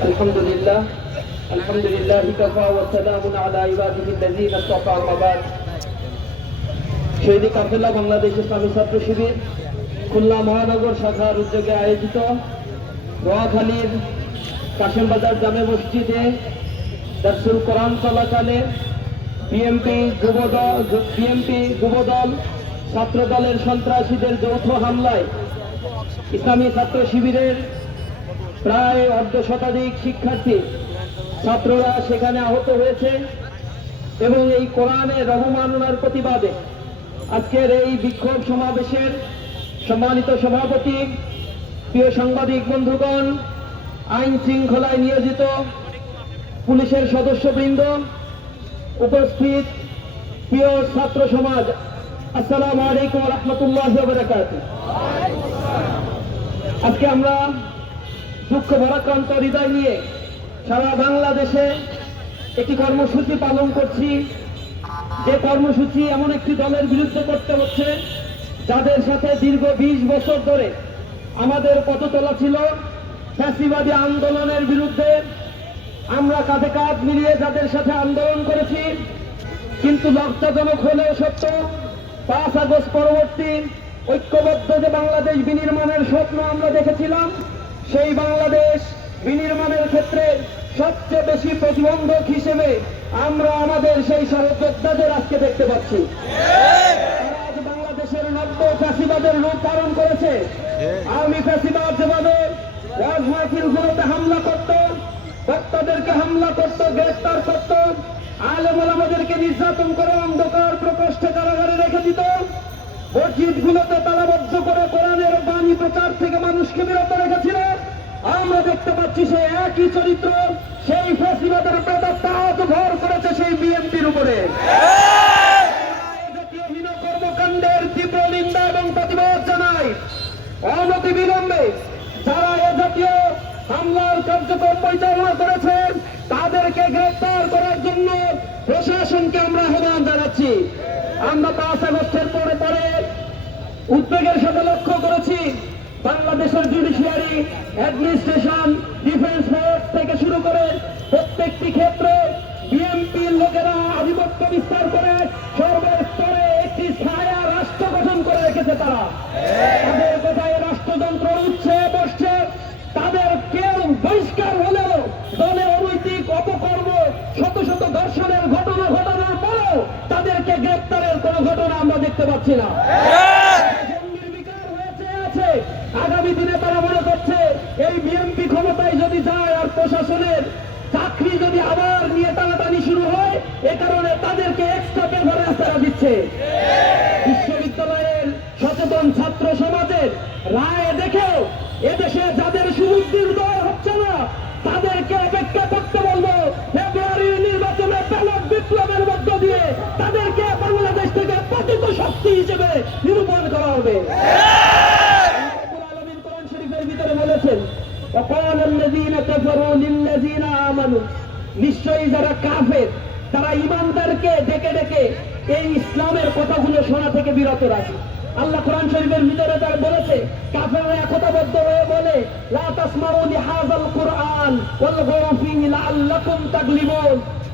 আলহামদুলিল্লাহ আলহামদুলিল্লাহ কাফা ওয়া সালামুন আলা ইবাদিহি আল্লাযিনা ইসতাফা আবাদ শহীদ কাফেলা বাংলাদেশ ইসলামী ছাত্র শিবির, খুলনা মহানগর শাখার উদ্যোগে আয়োজিত নোয়াখালীর কাশিমবাজার জামে মসজিদে দর্শুল কোরআন চলাকালে বিএমপি যুবদল বিএমপি যুবদল ছাত্রদলের সন্ত্রাসীদের যৌথ হামলায় ইসলামী ছাত্র শিবিরের প্রায় অর্ধ শতাধিক শিক্ষার্থী ছাত্ররা সেখানে আহত হয়েছে এবং এই কোরআনের অবমাননার প্রতিবাদে আজকের এই বিক্ষোভ সমাবেশের সম্মানিত সভাপতি, প্রিয় সাংবাদিক বন্ধুগণ, আইন শৃঙ্খলায় নিয়োজিত পুলিশের সদস্যবৃন্দ, উপস্থিত প্রিয় ছাত্র সমাজ, আসসালামু আলাইকুম রহমতুল্লাহ আজকে আমরা দুঃখ ভারাক্রান্ত হৃদয় নিয়ে সারা বাংলাদেশে একটি কর্মসূচি পালন করছি। যে কর্মসূচি এমন একটি দলের বিরুদ্ধে করতে হচ্ছে, যাদের সাথে দীর্ঘ বিশ বছর ধরে আমাদের পথ চলা ছিল, ফ্যাসিবাদী আন্দোলনের বিরুদ্ধে আমরা কাঁধে কাঁধ মিলিয়ে যাদের সাথে আন্দোলন করেছি, কিন্তু লজ্জাজনক হলেও সত্য, পাঁচ আগস্ট পরবর্তী ঐক্যবদ্ধ যে বাংলাদেশ বিনির্মাণের স্বপ্ন আমরা দেখেছিলাম সেই বাংলাদেশ বিনির্মাণের ক্ষেত্রে সবচেয়ে বেশি প্রতিবন্ধক হিসেবে আমরা আমাদের সেই সহযোদ্ধাদের আজকে দেখতে পাচ্ছি। বাংলাদেশের নব্য ফ্যাসিবাদের রূপ ধারণ করেছে। আওয়ামী ফ্যাসিবাদ যেভাবে রাজমাহফিলগুলোতে হামলা করত, বক্তাদেরকে হামলা করত গ্রেফতার করত, আলেম আমাদেরকে নির্যাতন করে অন্ধকার আমরা দেখতে পাচ্ছি সেই একই চরিত্র, সেই ফ্যাসিবাদের প্রেতাত্মা আজ ভর করেছে সেই বিএনপির উপরে। কর্মকাণ্ডের তীব্র নিন্দা এবং প্রতিবাদ জানাই। অনতি বিলম্বে যারা এ জাতীয় হামলার কার্যক্রম পরিচালনা করেছেন, তাদেরকে গ্রেপ্তার করার জন্য প্রশাসনকে আমরা আহ্বান জানাচ্ছি। আমরা পাঁচ আগস্টের পরে পরে উদ্বেগের সাথে লক্ষ্য করেছি। বাংলাদেশের জুডিশিয়ারি অ্যাডমিনিস্ট্রেশন ডিফেন্স ফোর্স থেকে শুরু করে প্রত্যেকটি ক্ষেত্রে বিএনপির লোকেরা আধিপত্য বিস্তার করে সর্বস্তরে একটি ছায়া রাষ্ট্র গঠন করে রেখেছে তারা। তাদের কোথায় রাষ্ট্রযন্ত্র উচ্ছে বসছে, তাদের কেউ বহিষ্কার হলেও দলে অনৈতিক অপকর্ম, শত শত দর্শনের ঘটনা ঘটনার পরেও তাদেরকে গ্রেপ্তারের কোন ঘটনা আমরা দেখতে পাচ্ছি না। আগামী দিনে তারা মনে করছে, এই বিএনপি ক্ষমতায় যদি যায় আর প্রশাসনের চাকরি যদি আবার নিয়ে টানাটানি শুরু হয়, এ কারণে তাদেরকে এক্সট্রা প্রেফারেন্স তারা দিচ্ছে। বিশ্ববিদ্যালয়ের সচেতন ছাত্র সমাজের রায় দেখেও এদেশে যাদের সুবুদ্ধির উদয় করে বলেছেন নিশ্চয়ই যারা কাফের, তারা ইমানদারকে ডেকে ডেকে এই ইসলামের কথাগুলো শোনা থেকে বিরত রাখে। আল্লাহ কোরআন শরীফের ভিতরে তার বলেছে, কাফেররা একতাবদ্ধ হয়ে বলে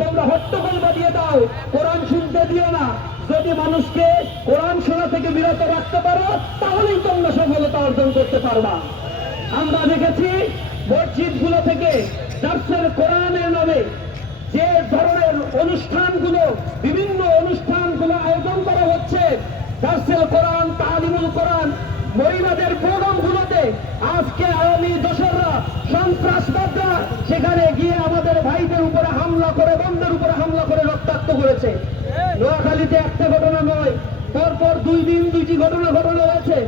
তোমরা হট্টগোল বাজিয়ে দাও, কোরআন শুনতে দিও না। যদি মানুষকে কোরআন শোনা থেকে বিরত রাখতে পারো, তাহলেই তোমরা সফলতা অর্জন করতে পারবা। আমরা দেখেছি মসজিদগুলো থেকে দার্সের কোরআনের নামে যে ধরনের অনুষ্ঠানগুলো, বিভিন্ন অনুষ্ঠানগুলো আয়োজন করা হচ্ছে দার্সেল কোরআন, তালিমুল কোরআন, মহিলাদের প্রোগ্রামগুলোতে আজকে আওয়ামী দোসররা, সন্ত্রাসবাদরা সেখানে গিয়ে আমাদের ভাইদের উপরে হামলা করে, বন্ধের উপরে হামলা করে রক্তাক্ত করেছে। নোয়াখালীতে একটা ঘটনা নয়, পরপর দুই দিন দুইটি ঘটনা ঘটনা হয়েছে।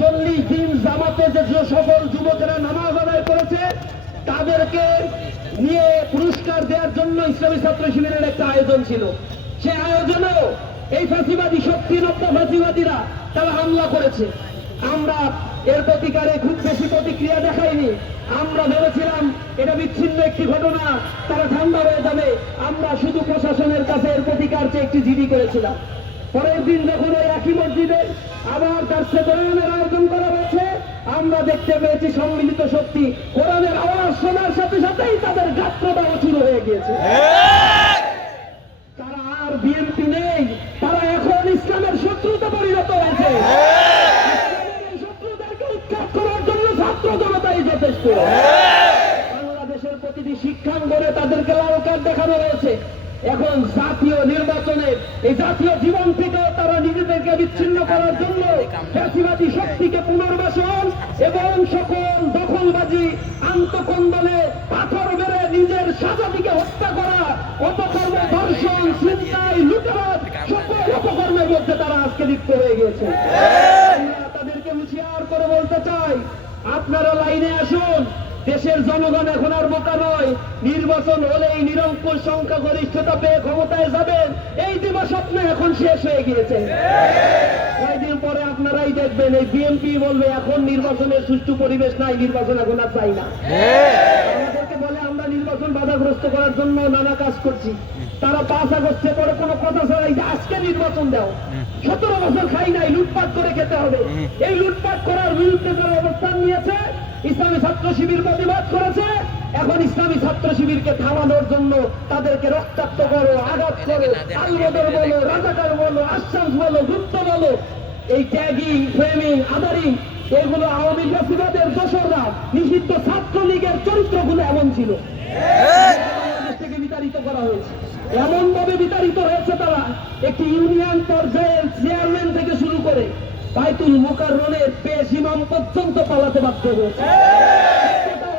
চল্লিশ দিন জামাতে যে সকল যুবকেরা নামাজ আদায় করেছে, তাদেরকে নিয়ে পুরস্কার দেওয়ার জন্য ইসলামী ছাত্র শিবিরের একটা আয়োজন ছিল। সে আয়োজনেও এই ফাঁসিবাদী শক্তি, নব্য ফাঁসিবাদীরা তারা হামলা করেছে। আমরা এর প্রতিকারে খুব বেশি প্রতিক্রিয়া দেখাইনি। আমরা ভেবেছিলাম এটা বিচ্ছিন্ন একটি ঘটনা, তারা ঠান্ডা হয়ে যাবে। আমরা শুধু প্রশাসনের কাছে এর প্রতিকার চেয়ে একটি জিডি করেছিলাম। পরের দিন যখন ওই একই মসজিদে আবার তার সেতরণের আয়োজন করা হয়েছে, আমরা দেখতে পেয়েছি সম্মিলিত শক্তি কোরআনের আওয়াজ শোনার সাথে সাথেই তাদের গাত্র দেওয়া শুরু হয়ে গিয়েছে। তারা আর বিএনপি নেই, তারা এখন ইসলামের শত্রুতে পরিণত হয়েছে। শত্রুদেরকে উৎখাত করার জন্য ছাত্র জনতাই যথেষ্ট। বাংলাদেশের প্রতিটি শিক্ষাঙ্গনে তাদেরকে লাল কার্ড দেখানো হয়েছে। এখন জাতীয় নির্বাচনে এই জাতীয় জীবন থেকে তারা নিজেদেরকে বিচ্ছিন্ন করার জন্য ফ্যাসিবাদী শক্তিকে পুনর্বাসন এবং সকল দখলবাজি আন্তকন্দলে পাথর মেরে নিজের সাজাদিকে হত্যা করা অপকর্ম ধর্ষণ চিন্তায় লুটারাত সকল অপকর্মের মধ্যে তারা আজকে লিপ্ত হয়ে গিয়েছে। আমরা তাদেরকে হুঁশিয়ার করে বলতে চাই আপনারা লাইনে আসুন। দেশের জনগণ এখন আর বোকা নয়। নির্বাচন হলেই নিরঙ্কুশ সংখ্যা গরিষ্ঠতা পেয়ে ক্ষমতায় যাবেন। এই দিবস স্বপ্ন এখন শেষ হয়ে গিয়েছে। কয়েকদিন পরে আপনারাই দেখবেন এই বিএনপি বলবে এখন নির্বাচনের সুষ্ঠু পরিবেশ নাই নির্বাচন এখন আর চাই না। আমাদেরকে বলে আমরা নির্বাচন বাধাগ্রস্ত করার জন্য নানা কাজ করছি। তারা পাঁচ আগস্টের পরে কোনো কথা ছাড়াই যে আজকে নির্বাচন দাও। সতেরো বছর খাই নাই লুটপাট করে খেতে হবে। এই লুটপাট করার বিরুদ্ধে তারা অবস্থান নিয়েছে ইসলামী ছাত্র শিবির প্রতিবাদ করেছে। এখন ইসলামী ছাত্র শিবিরকে থামানোর জন্য তাদেরকে রক্তাক্ত করো, আঘাত করো আলবদর বলো, রাজাকার বলো, আশ্বাস বলো, গুপ্ত বলো। এই ট্যাগিং ফ্রেমিং আদারিং এগুলো আওয়ামী জাতিবাদের দোসররা, নিষিদ্ধ ছাত্রলীগের চরিত্রগুলো এমন ছিল। থেকে বিতাড়িত করা হয়েছে। এমন ভাবে বিতাড়িত হয়েছে তারা। একটি ইউনিয়ন পর্যায়ের চেয়ারম্যান বাইতুল মোকাররনের পেশ ইমাম পর্যন্ত পালাতে বাধ্য হয়েছে।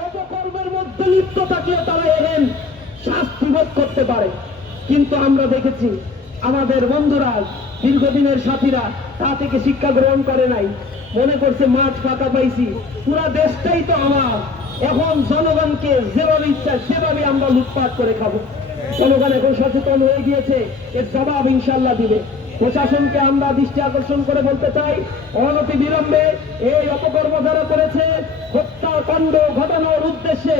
অপকর্মের মধ্যে লিপ্ত থাকলে তারা ভোগ করতে পারে। কিন্তু আমরা দেখেছি, আমাদের বন্ধুরা, দীর্ঘদিনের সাথীরা, তা থেকে শিক্ষা গ্রহণ করে নাই। মনে করছে, মাঠ ফাঁকা পাইছি। পুরা দেশটাই তো আমার। এখন জনগণকে যেভাবে ইচ্ছা, সেভাবে আমরা লুটপাট করে খাব। জনগণ এখন সচেতন হয়ে গিয়েছে, এর জবাব ইনশাল্লাহ দিবে। প্রশাসনকে আমরা দৃষ্টি আকর্ষণ করে বলতে চাই, অনতি বিলম্বে এই অপকর্ম যারা করেছে হত্যাকাণ্ড ঘটানোর উদ্দেশ্যে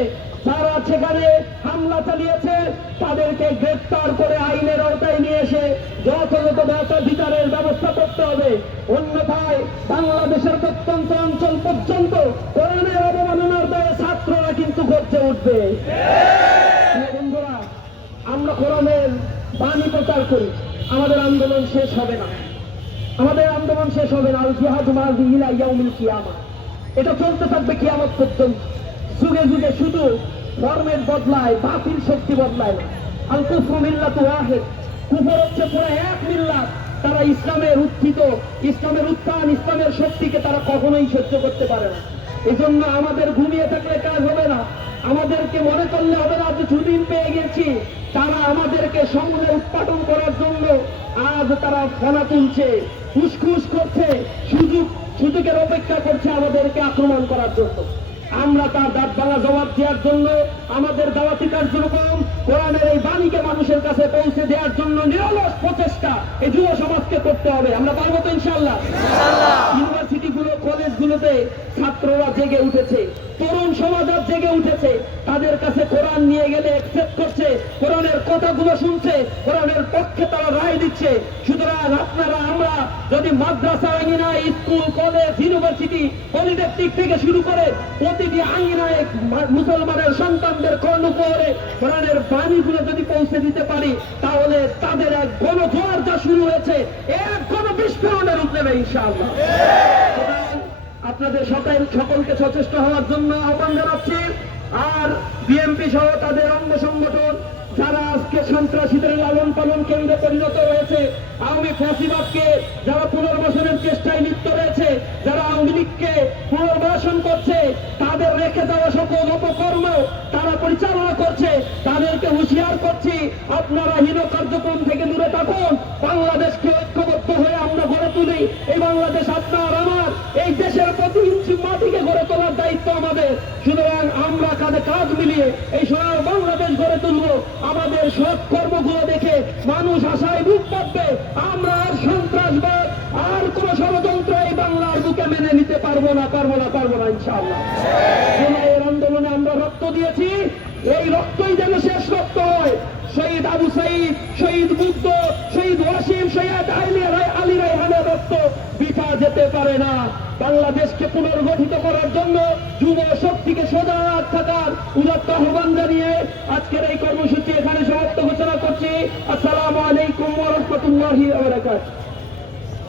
যারা সেখানে হামলা চালিয়েছে, তাদেরকে গ্রেফতার করে আইনের আওতায় নিয়ে এসে যথাযথ ব্যবস্থা বিচারের ব্যবস্থা করতে হবে। অন্যথায় বাংলাদেশের প্রত্যন্ত অঞ্চল পর্যন্ত কোরআনের অবমাননার দয়ে ছাত্ররা কিন্তু গর্জে উঠবে। বন্ধুরা, আমরা কোরআনের বাণী প্রচার করি, আমাদের আন্দোলন শেষ হবে না। আমাদের আন্দোলন শেষ হবে না, আল জিহাদ মাজি ইলা ইয়াউমিল কিয়ামা। এটা চলতে থাকবে কিয়ামত পর্যন্ত। যুগে যুগে শুধু ধর্মের বদলায়, বাতিল শক্তি বদলায় না। আল কুফরু মিল্লাতু ওয়াহিদ। কুফর হচ্ছে পুরো এক মিল্লাত। তারা ইসলামের উত্থিত, ইসলামের উত্থান, ইসলামের শক্তিকে তারা কখনোই সহ্য করতে পারে না। এজন্য আমাদের ঘুমিয়ে থাকলে কাজ হবে না। আমাদেরকে মনে করলে হবে না যে দুদিন পেয়ে গেছি। তারা আমাদেরকে সঙ্গে উৎপাদন করার জন্য আজ তারা ফেলা তুলছে, ফুসফুস করছে, সুযোগ সুযোগের অপেক্ষা করছে আমাদেরকে আক্রমণ করার জন্য। আমরা তার দাঁত ভাঙা জবাব দেওয়ার জন্য আমাদের দাওয়াতি কার্যক্রম কোরআনের এই বাণীকে মানুষের কাছে পৌঁছে দেওয়ার জন্য নিরলস প্রচেষ্টা এই যুব সমাজকে করতে হবে। আমরা পারব তো ইনশাল্লাহ ইউনিভার্সিটি গুলো কলেজ গুলোতে ছাত্ররা জেগে উঠেছে তরুণ সমাজ জেগে উঠেছে। তাদের কাছে কোরআন নিয়ে গেলে একসেপ্ট করছে কোরআনের কথাগুলো শুনছে কোরআনের পক্ষে তারা রায় দিচ্ছে। সুতরাং আপনারা মাদ্রাসা আঙ্গিনায় স্কুল, কলেজ ইউনিভার্সিটি পলিটেকনিক থেকে শুরু করে প্রতিটি আঙ্গিনায় মুসলমানের সন্তানদের কর্ণপরে কোরআনের বাণীগুলো যদি পৌঁছে দিতে পারি, তাহলে তাদের এক গণজোয়ার যা শুরু হয়েছে, এক গণ বিস্ফোরণের রূপ নেবে ইনশাআল্লাহ। আপনাদের সকল সকলকে সচেষ্ট হওয়ার জন্য আহ্বান জানাচ্ছি। আর বিএনপি সহ তাদের অঙ্গ সংগঠন যারা আজকে সন্ত্রাসীদের লালন পালন কেন্দ্রে পরিণত রয়েছে আওয়ামী ফাঁসিবাদকে যারা পুনর্বাসনের চেষ্টায় লিপ্ত রয়েছে, যারা আওয়ামী লীগকে পুনর্বাসন করছে, তাদের রেখে দেওয়া সকল অপকর্ম তারা পরিচালনা করছে, তাদেরকে হুঁশিয়ার করছি, আপনারা হীন কার্যক্রম থেকে দূরে থাকুন, বাংলাদেশকে ঐক্যবদ্ধ হয়ে আমরা গড়ে তুলি, এই বাংলাদেশ আপনার, আমার, এই দেশের প্রতি ইঞ্চি মাটিকে গড়ে তোলার দায়িত্ব আমাদের। সুতরাং কাজ মিলিয়ে এই সোনার বাংলাদেশ গড়ে তুলব। আমাদের সৎ কর্মগুলো দেখে মানুষ আশায় বুক পাবে আমরা আর সন্ত্রাসবাদ আর কোন ষড়যন্ত্র এই বাংলার বুকে মেনে নিতে পারব না পারব না পারব না, ইনশাআল্লাহ। জুলাইয়ের আন্দোলনে আমরা রক্ত দিয়েছি। এই রক্তই যেন শেষ রক্ত হয়। শহীদ আবু সাইদ, শহীদ বুদ্ধ, শহীদ ওয়াসিম, শহীদ আলী রায় আলী রায়হানের রক্ত। বিঠা যেতে পারে না। বাংলাদেশকে পুনর্গঠিত করার জন্য যুব শক্তিকে সজাগ থাকার উদাত্ত আহ্বান জানিয়ে আজকের এই কর্মসূচি এখানে সমাপ্ত ঘোষণা করছি। আসসালামু আলাইকুম রাহমাতুল্লাহি